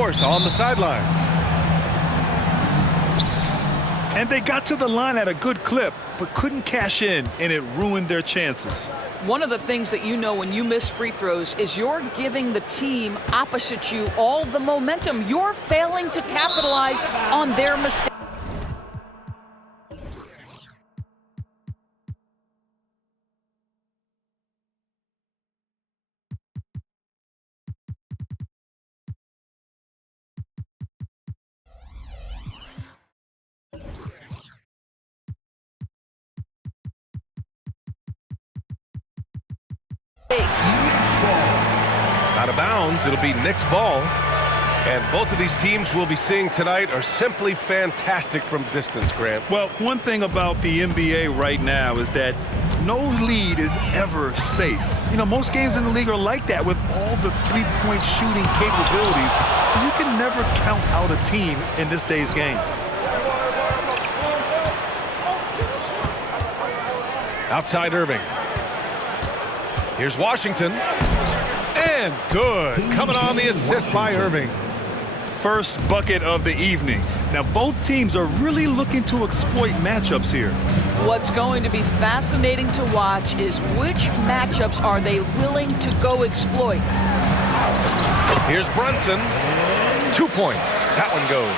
course, on the sidelines. And they got to the line at a good clip, but couldn't cash in, and it ruined their chances. One of the things that you know when you miss free throws is you're giving the team opposite you all the momentum. You're failing to capitalize on their mistakes. Out of bounds, it'll be Knicks ball. And both of these teams we'll be seeing tonight are simply fantastic from distance, Grant. Well, one thing about the NBA right now is that no lead is ever safe. You know, most games in the league are like that with all the three-point shooting capabilities. So you can never count out a team in this day's game. Outside Irving. Here's Washington. And good. Coming on the assist by Irving. First bucket of the evening. Now, both teams are really looking to exploit matchups here. What's going to be fascinating to watch is which matchups are they willing to go exploit. Here's Brunson. 2 points. That one goes.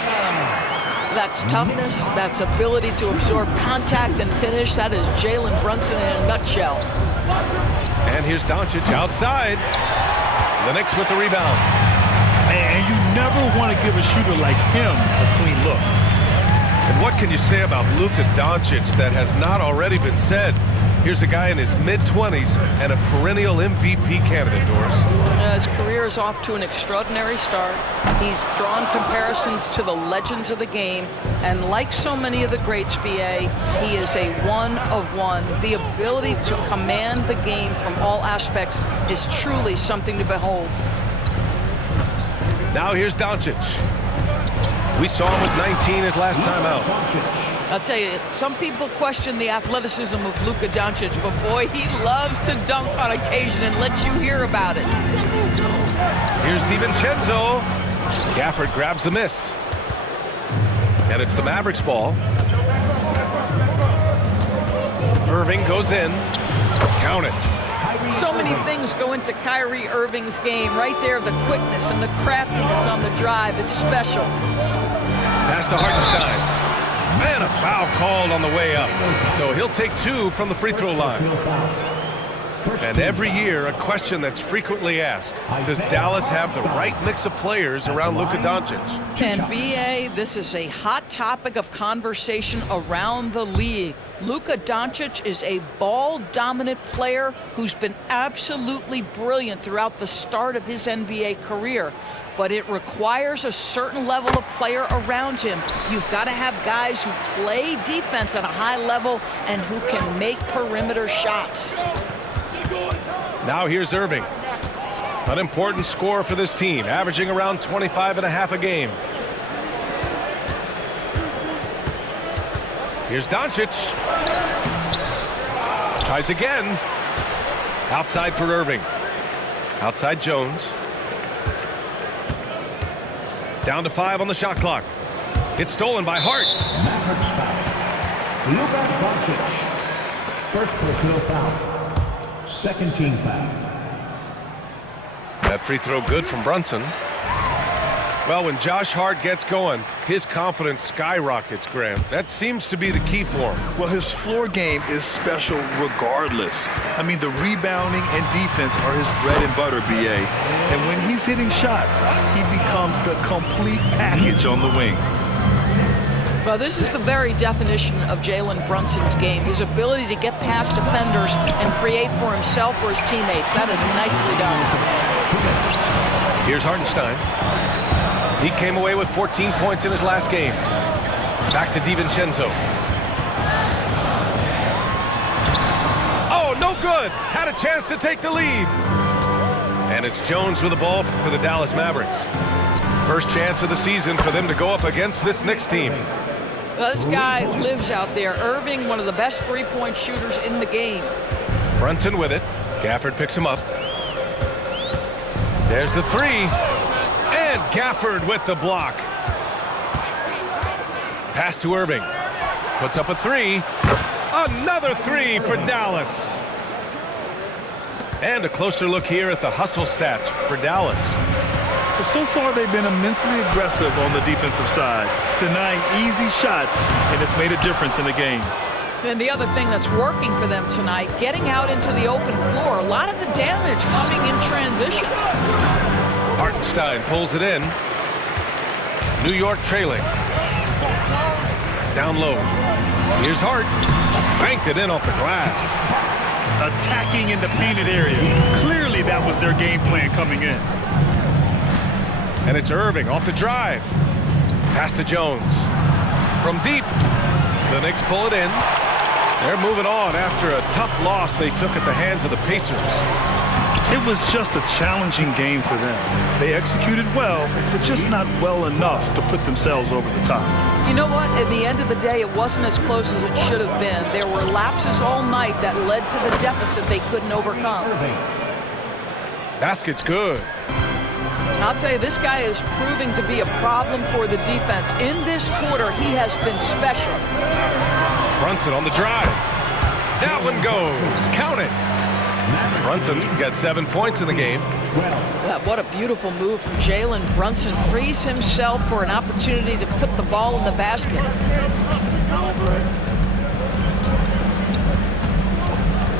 That's toughness. That's ability to absorb contact and finish. That is Jalen Brunson in a nutshell. And here's Doncic outside. The Knicks with the rebound. And you never want to give a shooter like him a clean look. And what can you say about Luka Doncic that has not already been said? Here's a guy in his mid-20s and a perennial MVP candidate, Doris. His career is off to an extraordinary start. He's drawn comparisons to the legends of the game. And like so many of the greats, BA, he is a one of one. The ability to command the game from all aspects is truly something to behold. Now here's Doncic. We saw him with 19 his last time out. I'll tell you, some people question the athleticism of Luka Doncic, but boy, he loves to dunk on occasion and let you hear about it. Here's DiVincenzo. Gafford grabs the miss. And it's the Mavericks ball. Irving goes in. Count it. So many things go into Kyrie Irving's game. Right there, the quickness and the craftiness on the drive. It's special. Pass to Hartenstein. And a foul called on the way up. So he'll take 2 from the free throw line. And every year, a question that's frequently asked, does Dallas have the right mix of players around Luka Doncic? And BA, this is a hot topic of conversation around the league. Luka Doncic is a ball-dominant player who's been absolutely brilliant throughout the start of his NBA career. But it requires a certain level of player around him. You've got to have guys who play defense at a high level and who can make perimeter shots. Now here's Irving. An important score for this team, averaging around 25.5 a game. Here's Doncic. Tries again. Outside for Irving. Outside Jones. Down to 5 on the shot clock. It's stolen by Hart. Mavericks foul. Luka Doncic. First personal foul. Second team foul. That free throw good from Brunson. Well, when Josh Hart gets going, his confidence skyrockets, Grant. That seems to be the key for him. Well, his floor game is special regardless. I mean, the rebounding and defense are his bread and butter, BA. And when he's hitting shots, he becomes the complete package on the wing. Well, this is the very definition of Jalen Brunson's game. His ability to get past defenders and create for himself or his teammates. That is nicely done. Here's Hartenstein. He came away with 14 points in his last game. Back to DiVincenzo. Oh, no good. Had a chance to take the lead. And it's Jones with the ball for the Dallas Mavericks. First chance of the season for them to go up against this Knicks team. Well, this guy lives out there. Irving, one of the best three-point shooters in the game. Brunson with it. Gafford picks him up. There's the three. And Gafford with the block. Pass to Irving. Puts up a three. Another three for Dallas. And a closer look here at the hustle stats for Dallas. But so far, they've been immensely aggressive on the defensive side, denying easy shots, and it's made a difference in the game. And the other thing that's working for them tonight, getting out into the open floor. A lot of the damage coming in transition. Hartenstein pulls it in. New York trailing. Down low. Here's Hart. Banked it in off the glass. Attacking in the painted area. Clearly, that was their game plan coming in. And it's Irving off the drive. Pass to Jones. From deep. The Knicks pull it in. They're moving on after a tough loss they took at the hands of the Pacers. It was just a challenging game for them. They executed well, but just not well enough to put themselves over the top. You know what? At the end of the day, it wasn't as close as it should have been. There were lapses all night that led to the deficit they couldn't overcome. Basket's good. I'll tell you, this guy is proving to be a problem for the defense. In this quarter, he has been special. Brunson on the drive. That one goes. Count it. Brunson's got 7 points in the game. What a beautiful move from Jalen Brunson. Frees himself for an opportunity to put the ball in the basket.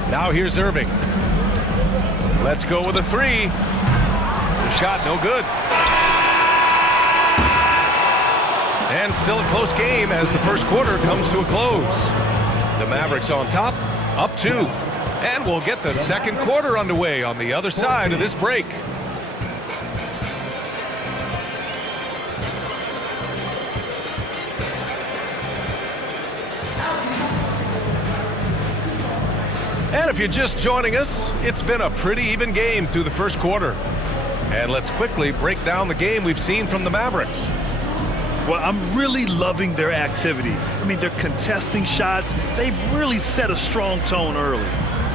Now here's Irving. Let's go with a three. The shot no good. And still a close game as the first quarter comes to a close. The Mavericks on top, up 2. And we'll get the second quarter underway on the other side of this break. And if you're just joining us, it's been a pretty even game through the first quarter. And let's quickly break down the game we've seen from the Mavericks. Well, I'm really loving their activity. I mean, they're contesting shots. They've really set a strong tone early.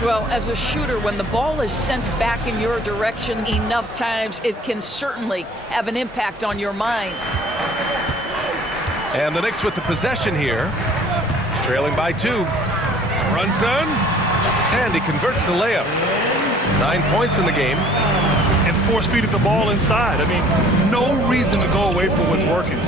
Well, as a shooter, when the ball is sent back in your direction enough times, it can certainly have an impact on your mind. And the Knicks with the possession here, trailing by 2. Brunson, and he converts the layup. 9 points in the game. And force-feeding the ball inside. I mean, no reason to go away from what's working.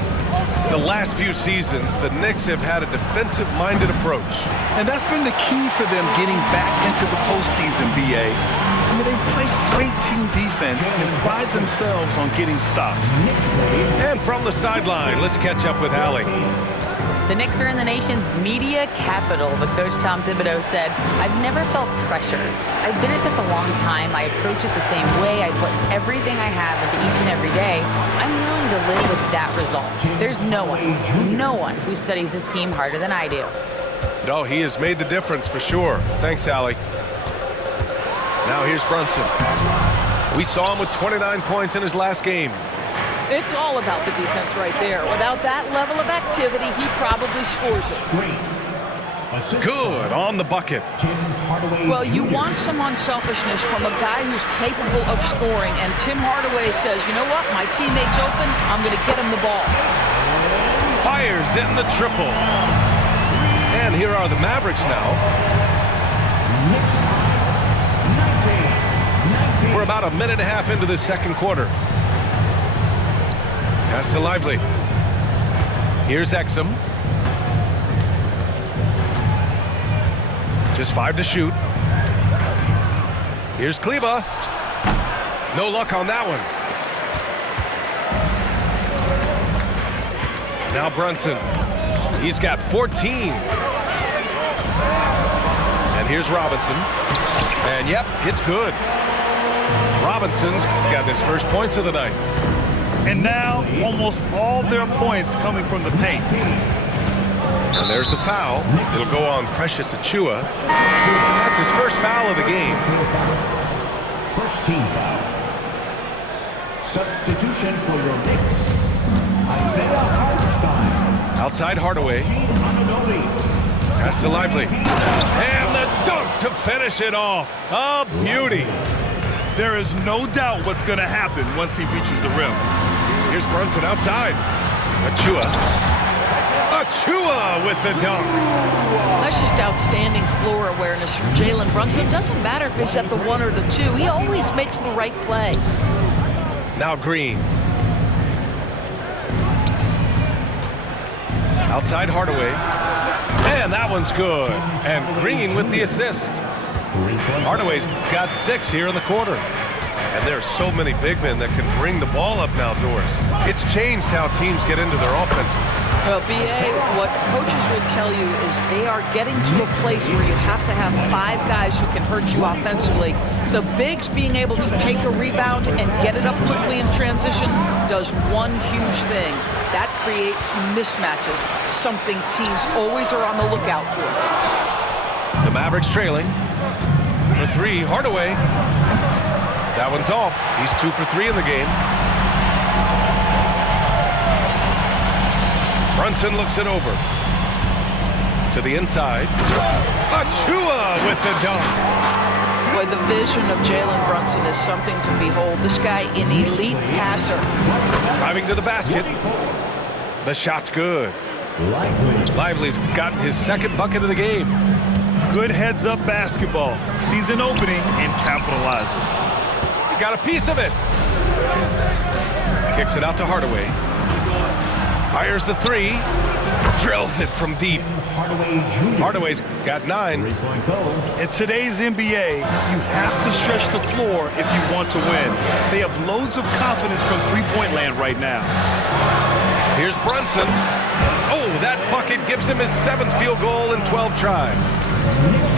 The last few seasons, the Knicks have had a defensive-minded approach. And that's been the key for them getting back into the postseason, B.A. I mean, they play great team defense and pride themselves on getting stops. And from the sideline, let's catch up with Allie. The Knicks are in the nation's media capital, but Coach Tom Thibodeau said, "I've never felt pressured. I've been at this a long time. I approach it the same way. I put everything I have into each and every day. I'm willing to live with that result. There's no one who studies this team harder than I do." No, he has made the difference for sure. Thanks, Allie. Now here's Brunson. We saw him with 29 points in his last game. It's all about the defense right there. Without that level of activity, he probably scores it. Good on the bucket. Well, you want some unselfishness from a guy who's capable of scoring, and Tim Hardaway says, you know what, my teammate's open, I'm going to get him the ball. Fires in the triple. And here are the Mavericks now. We're about a minute and a half into the second quarter. Pass to Lively. Here's Exum. Just 5 to shoot. Here's Kleba. No luck on that one. Now Brunson. He's got 14. And here's Robinson. And yep, it's good. Robinson's got his first points of the night. And now, almost all their points coming from the paint. And there's the foul. It'll go on Precious Achiuwa. That's his first foul of the game. First team foul. Substitution for your Knicks. Isaiah Hartenstein. Outside Hardaway. Pass to Lively. And the dunk to finish it off. A beauty. There is no doubt what's going to happen once he reaches the rim. Here's Brunson outside. Achua with the dunk. That's just outstanding floor awareness from Jalen Brunson. It doesn't matter if he's at the 1 or the 2. He always makes the right play. Now Green. Outside Hardaway. And that one's good. And Green with the assist. Hardaway's got 6 here in the quarter. And there are so many big men that can bring the ball up now, Doris. It's changed how teams get into their offenses. Well, BA, what coaches will tell you is they are getting to a place where you have to have 5 guys who can hurt you offensively. The bigs being able to take a rebound and get it up quickly in transition does one huge thing. That creates mismatches, something teams always are on the lookout for. The Mavericks trailing. For 3, Hardaway. That one's off. He's 2 for 3 in the game. Brunson looks it over. To the inside. Achua with the dunk. Boy, the vision of Jalen Brunson is something to behold. This guy, an elite passer. Driving to the basket. The shot's good. Lively's gotten his 2nd bucket of the game. Good heads-up basketball. Sees an opening and capitalizes. He got a piece of it. Kicks it out to Hardaway. Fires the 3. Drills it from deep. Hardaway's got 9. In today's NBA, you have to stretch the floor if you want to win. They have loads of confidence from three-point land right now. Here's Brunson. Oh, that bucket gives him his 7th field goal in 12 tries.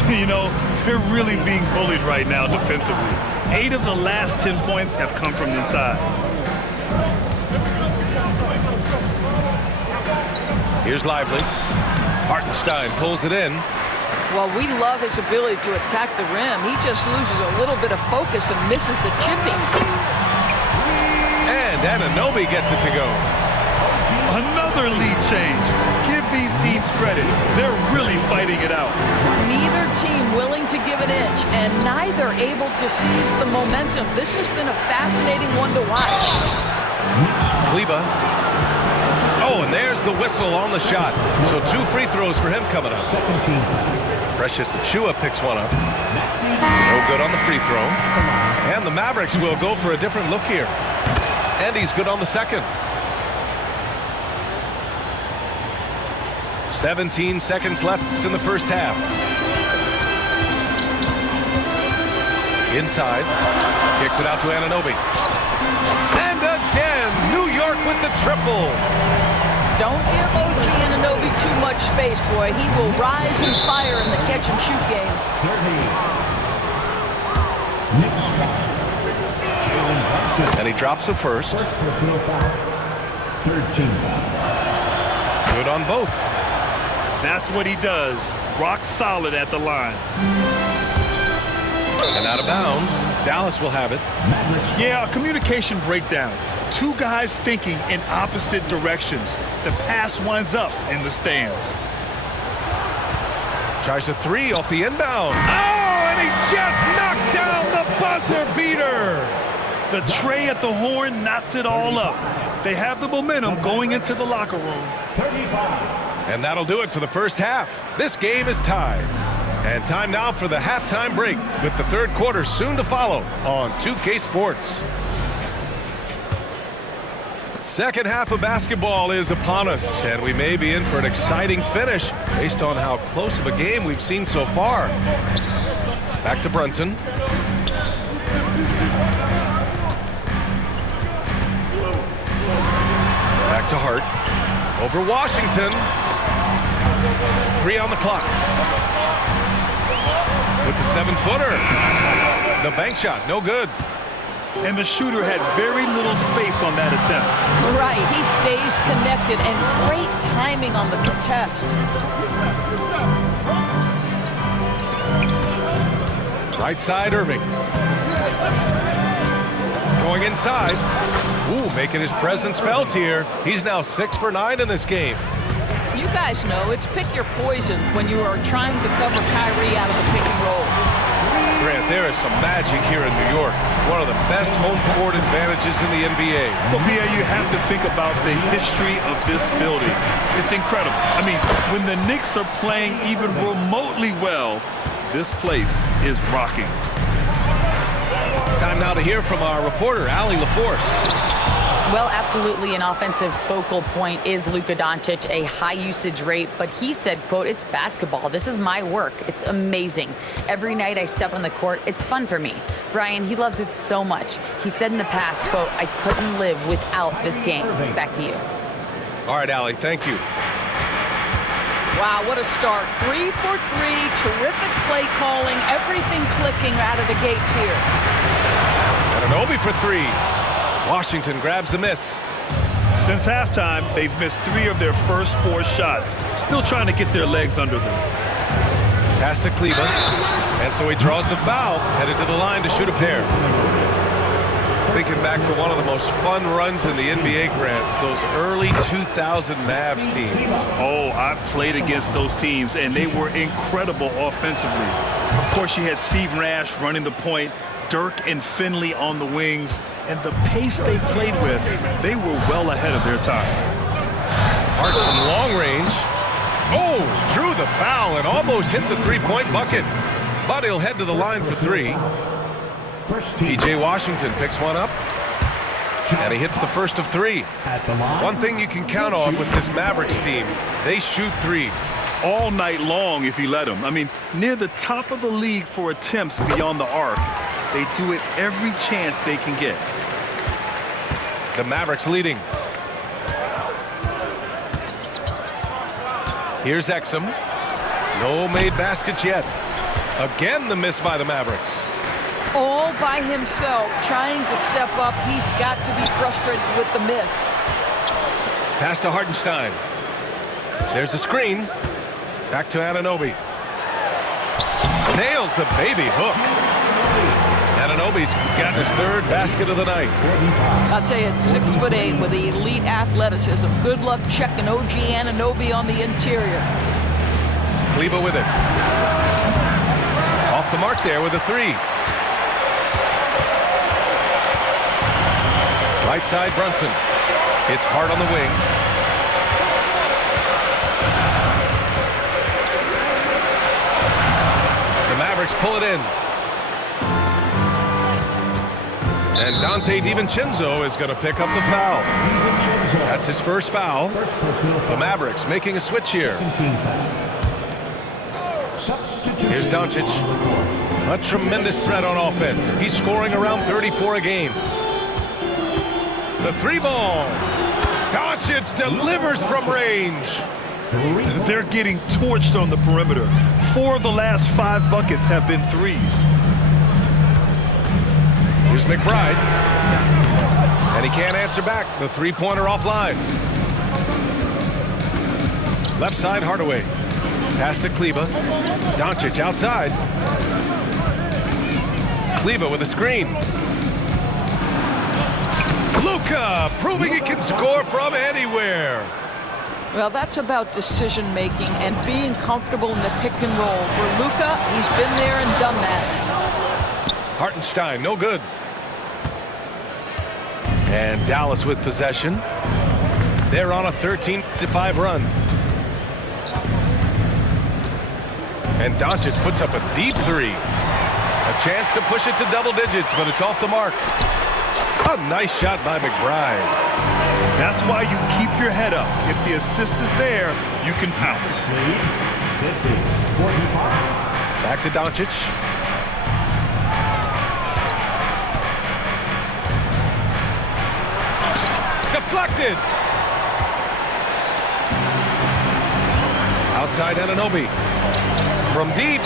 You know, they're really being bullied right now defensively. 8 of the last 10 points have come from inside. Here's Lively. Hartenstein pulls it in. Well, we love his ability to attack the rim. He just loses a little bit of focus and misses the chipping. And Anunoby gets it to go. Another lead change. Give these teams credit. They're really fighting it out. Neither team willing to give an inch, and neither able to seize the momentum. This has been a fascinating one to watch. Kleba. Oh, and there's the whistle on the shot. So 2 free throws for him coming up. Precious Achua picks one up. No good on the free throw. And the Mavericks will go for a different look here. And he's good on the 2nd. 17 seconds left in the first half. Inside. Kicks it out to Anunoby. And again, New York with the triple. Don't give OG Anunoby too much space, boy. He will rise and fire in the catch-and-shoot game. 30. And he drops it first. 13 foul. Good on both. That's what he does. Rock solid at the line. And out of bounds. Dallas will have it. Yeah, a communication breakdown. 2 guys thinking in opposite directions. The pass winds up in the stands. Tries a 3 off the inbound. Oh, and he just knocked down the buzzer beater. The tray at the horn knocks it all up. They have the momentum going into the locker room. 35. And that'll do it for the first half. This game is tied. And time now for the halftime break, with the 3rd quarter soon to follow on 2K Sports. Second half of basketball is upon us, and we may be in for an exciting finish based on how close of a game we've seen so far. Back to Brunson. Back to Hart. Over Washington. 3 on the clock. With the 7-footer. The bank shot, no good. And the shooter had very little space on that attempt. Right, he stays connected, and great timing on the contest. Right side, Irving. Going inside. Ooh, making his presence felt here. He's now 6 for 9 in this game. You guys know it's pick your poison when you are trying to cover Kyrie out of the pick and roll. Grant, there is some magic here in New York. One of the best home court advantages in the NBA. Well, BA, you have to think about the history of this building. It's incredible. I mean, when the Knicks are playing even remotely well, this place is rocking. Time now to hear from our reporter, Allie LaForce. Well, absolutely an offensive focal point is Luka Doncic, a high usage rate, but he said, quote, "It's basketball. This is my work. It's amazing. Every night I step on the court, it's fun for me." Brian, he loves it so much. He said in the past, quote, "I couldn't live without this game." Back to you. All right, Allie, thank you. Wow, what a start. 3 for 3, terrific play calling, everything clicking out of the gates here. Anunoby for 3. Washington grabs the miss. Since halftime, they've missed 3 of their first 4 shots. Still trying to get their legs under them. Pass to Kleber. And so he draws the foul, headed to the line to shoot a pair. Thinking back to one of the most fun runs in the NBA, Grant, those early 2000 Mavs teams. Oh, I played against those teams, and they were incredible offensively. Of course, you had Steve Nash running the point, Dirk and Finley on the wings, and the pace they played with, they were well ahead of their time. Hart from long range. Oh, drew the foul and almost hit the three-point bucket. But he'll head to the line for 3. P.J. Washington picks one up, and he hits the first of 3. One thing you can count on with this Mavericks team, they shoot threes. All night long if he let them. I mean, near the top of the league for attempts beyond the arc. They do it every chance they can get. The Mavericks leading. Here's Exum. No made baskets yet. Again, the miss by the Mavericks. All by himself, trying to step up. He's got to be frustrated with the miss. Pass to Hartenstein. There's a screen. Back to Anunoby. Nails the baby hook. Anunoby's gotten his 3rd basket of the night. I'll tell you, it's 6'8" with elite athleticism. Good luck checking OG Anunoby on the interior. Kleber with it. Off the mark there with a 3. Right side, Brunson. It's Hart on the wing. The Mavericks pull it in. And Dante DiVincenzo is going to pick up the foul. That's his first foul. The Mavericks making a switch here. Here's Doncic. A tremendous threat on offense. He's scoring around 34 a game. The 3-ball. Doncic delivers from range. They're getting torched on the perimeter. 4 of the last 5 buckets have been threes. Here's McBride. And he can't answer back. The 3-pointer offline. Left side, Hardaway. Pass to Kleber. Doncic outside. Kleber with a screen. Luka proving he can score from anywhere. Well, that's about decision-making and being comfortable in the pick and roll. For Luka, he's been there and done that. Hartenstein, no good. And Dallas with possession. They're on a 13-5 run. And Doncic puts up a deep 3. A chance to push it to double digits, but it's off the mark. A nice shot by McBride. That's why you keep your head up. If the assist is there, you can pounce. Back to Doncic. Deflected. Outside Anunoby. From deep,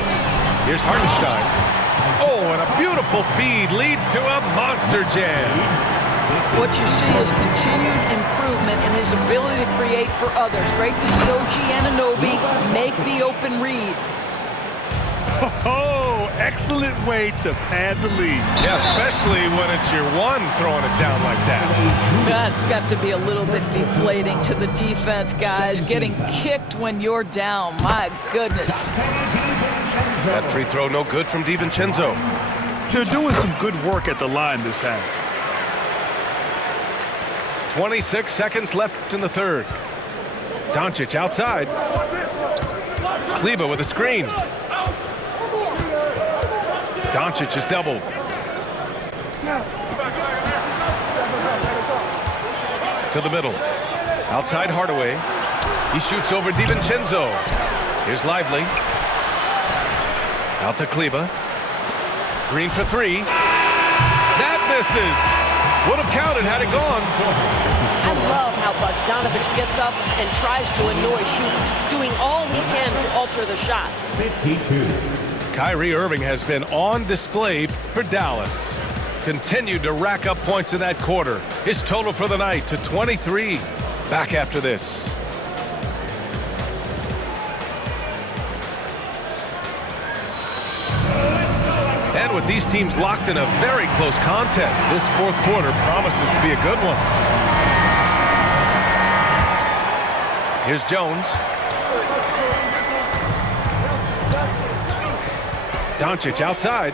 here's Hartenstein. Oh, and a beautiful feed leads to a monster jam. What you see is continued improvement in his ability to create for others. Great to see OG Anunoby make the open read. Oh, excellent way to pad the lead. Yeah, especially when it's your one throwing it down like that. That's got to be a little bit deflating to the defense, guys. Getting kicked when you're down. My goodness. That free throw no good from DiVincenzo. They're doing some good work at the line this half. 26 seconds left in the third. Doncic outside. Kleber with a screen. Doncic is doubled. To the middle. Outside Hardaway. He shoots over DiVincenzo. Here's Lively. Out to Kleber. Green for three. That misses. Would have counted had it gone. I love how Bogdanovich gets up and tries to annoy shooters, doing all he can to alter the shot. 52. Kyrie Irving has been on display for Dallas. Continued to rack up points in that quarter. His total for the night to 23. Back after this. And with these teams locked in a very close contest, this fourth quarter promises to be a good one. Here's Jones. Doncic outside.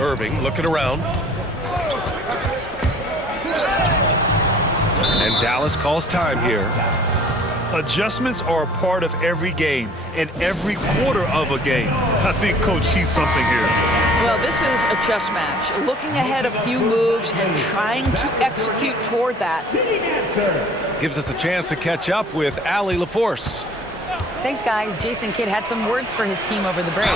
Irving looking around. And Dallas calls time here. Adjustments are a part of every game and every quarter of a game. I think Coach sees something here. Well, this is a chess match. Looking ahead a few moves and trying to execute toward that. Gives us a chance to catch up with Allie LaForce. Thanks, guys. Jason Kidd had some words for his team over the break.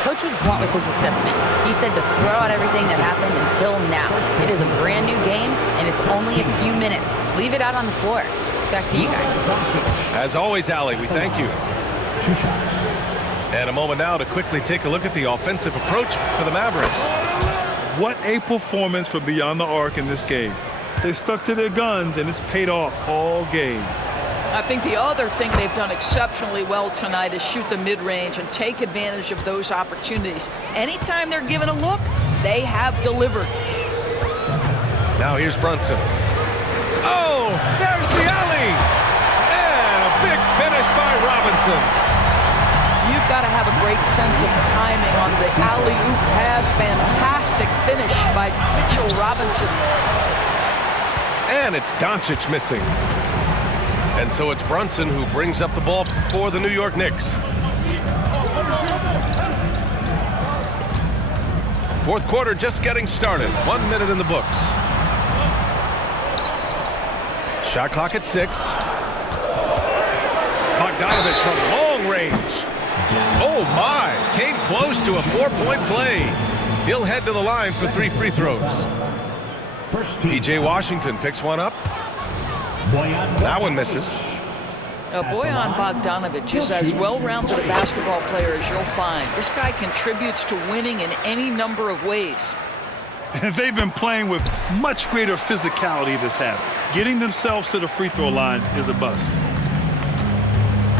Coach was blunt with his assessment. He said to throw out everything that happened until now. It is a brand new game, and it's only a few minutes. Leave it out on the floor. Back to you guys. As always, Allie, we thank you. 2 shots. And a moment now to quickly take a look at the offensive approach for the Mavericks. What a performance for Beyond the Arc in this game. They stuck to their guns, and it's paid off all game. I think the other thing they've done exceptionally well tonight is shoot the mid-range and take advantage of those opportunities. Anytime they're given a look, they have delivered. Now here's Brunson. Oh, there's the alley! And a big finish by Robinson. You've got to have a great sense of timing on the alley-oop pass. Fantastic finish by Mitchell Robinson. And it's Doncic missing. And so it's Brunson who brings up the ball for the New York Knicks. Fourth quarter just getting started. 1 minute in the books. Shot clock at 6. Bogdanovich from long range. Oh my, came close to a 4-point play. He'll head to the line for 3 free throws. P.J. Washington picks one up. That one misses. Bojan Bogdanovich is as well-rounded a basketball player as you'll find. This guy contributes to winning in any number of ways. And they've been playing with much greater physicality this half. Getting themselves to the free throw line is a bust.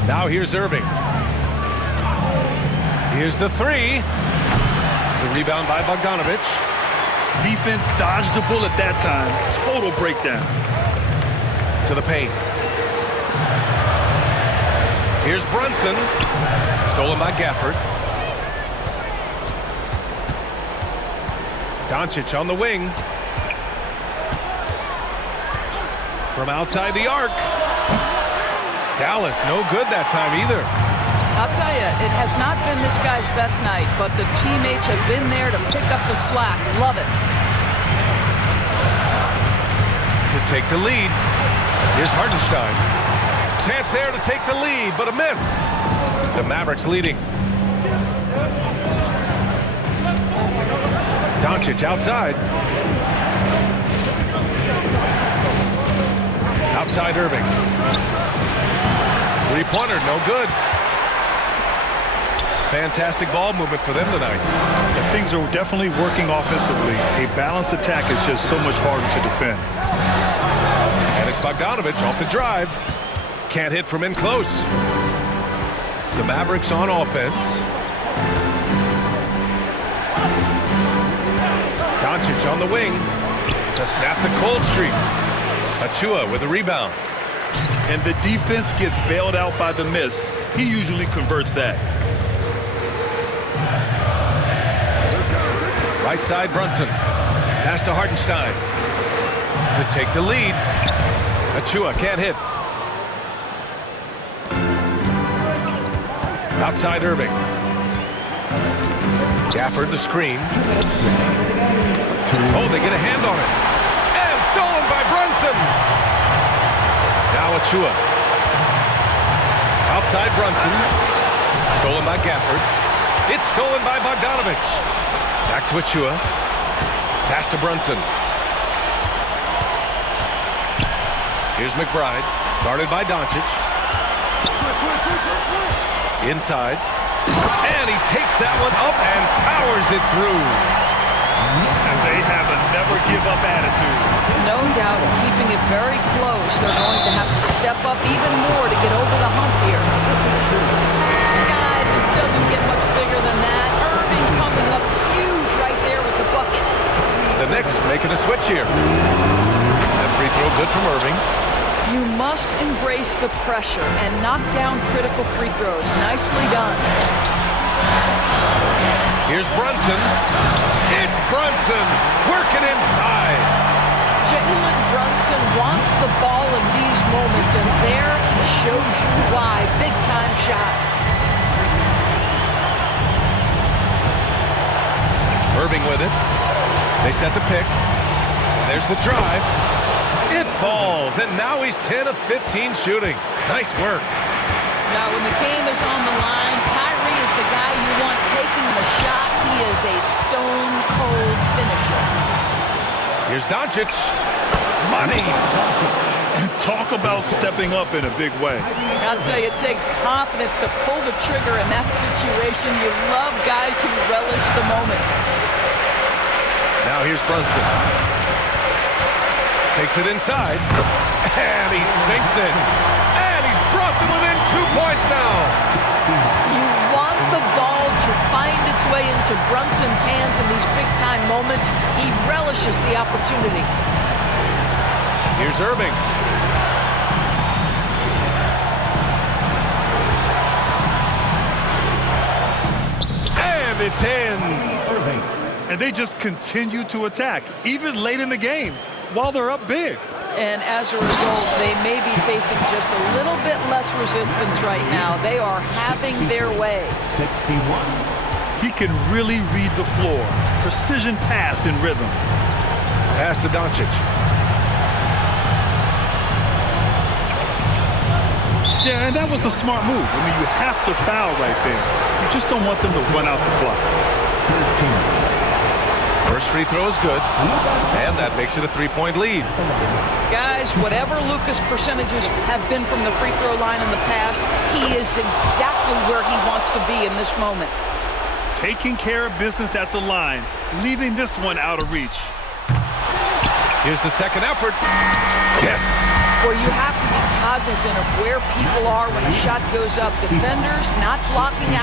Now here's Irving. Here's the 3. The rebound by Bogdanovich. Defense dodged the bullet that time. Total breakdown. To the paint. Here's Brunson. Stolen by Gafford. Doncic on the wing. From outside the arc. Dallas no good that time either. I'll tell you, it has not been this guy's best night, but the teammates have been there to pick up the slack. Love it. To take the lead. Here's Hartenstein. Chance there to take the lead, but a miss. The Mavericks leading. Doncic outside. Outside Irving. Three-pointer, no good. Fantastic ball movement for them tonight. And things are definitely working offensively. A balanced attack is just so much harder to defend. And it's Bogdanovich off the drive. Can't hit from in close. The Mavericks on offense. Doncic on the wing to snap the cold streak. Achua with a rebound. And the defense gets bailed out by the miss. He usually converts that. Right side, Brunson. Pass to Hartenstein to take the lead. Achua can't hit. Outside Irving. Gafford the screen. Oh, they get a hand on it. And stolen by Brunson. Now Achua. Outside Brunson. Stolen by Gafford. It's stolen by Bogdanovich. Back to Achua. Pass to Brunson. Here's McBride. Guarded by Doncic. Inside. And he takes that one up and powers it through. And they have a never-give-up attitude. No doubt, keeping it very close. They're going to have to step up even more to get over the hump here. Guys, it doesn't get much bigger than that. Irving coming up huge right there with the bucket. The Knicks making a switch here. That free throw good from Irving. You must embrace the pressure and knock down critical free throws. Nicely done. Here's Brunson. It's Brunson working inside. Jalen Brunson wants the ball in these moments, and there he shows you why. Big time shot. Irving with it. They set the pick. And there's the drive. It falls, and now he's 10 of 15 shooting. Nice work. Now, when the game is on the line, Kyrie is the guy you want taking the shot. He is a stone-cold finisher. Here's Doncic. Money. And talk about stepping up in a big way. I'll tell you, it takes confidence to pull the trigger in that situation. You love guys who relish the moment. Now here's Brunson. Takes it inside. And he sinks it. And he's brought them within 2 points now. You want the ball to find its way into Brunson's hands in these big-time moments. He relishes the opportunity. Here's Irving. And it's in. Irving. And they just continue to attack, even late in the game, while they're up big. And as a result, they may be facing just a little bit less resistance right now. They are having their way. 61. He can really read the floor. Precision pass in rhythm. Pass to Doncic. Yeah, and that was a smart move. I mean, you have to foul right there. You just don't want them to run out the clock. 13. First free throw is good, and that makes it a 3-point lead. Guys, whatever Luka's percentages have been from the free throw line in the past, he is exactly where he wants to be in this moment. Taking care of business at the line, leaving this one out of reach. Here's the second effort. Yes. Where you have to be cognizant of where people are when a shot goes up. Defenders not blocking out.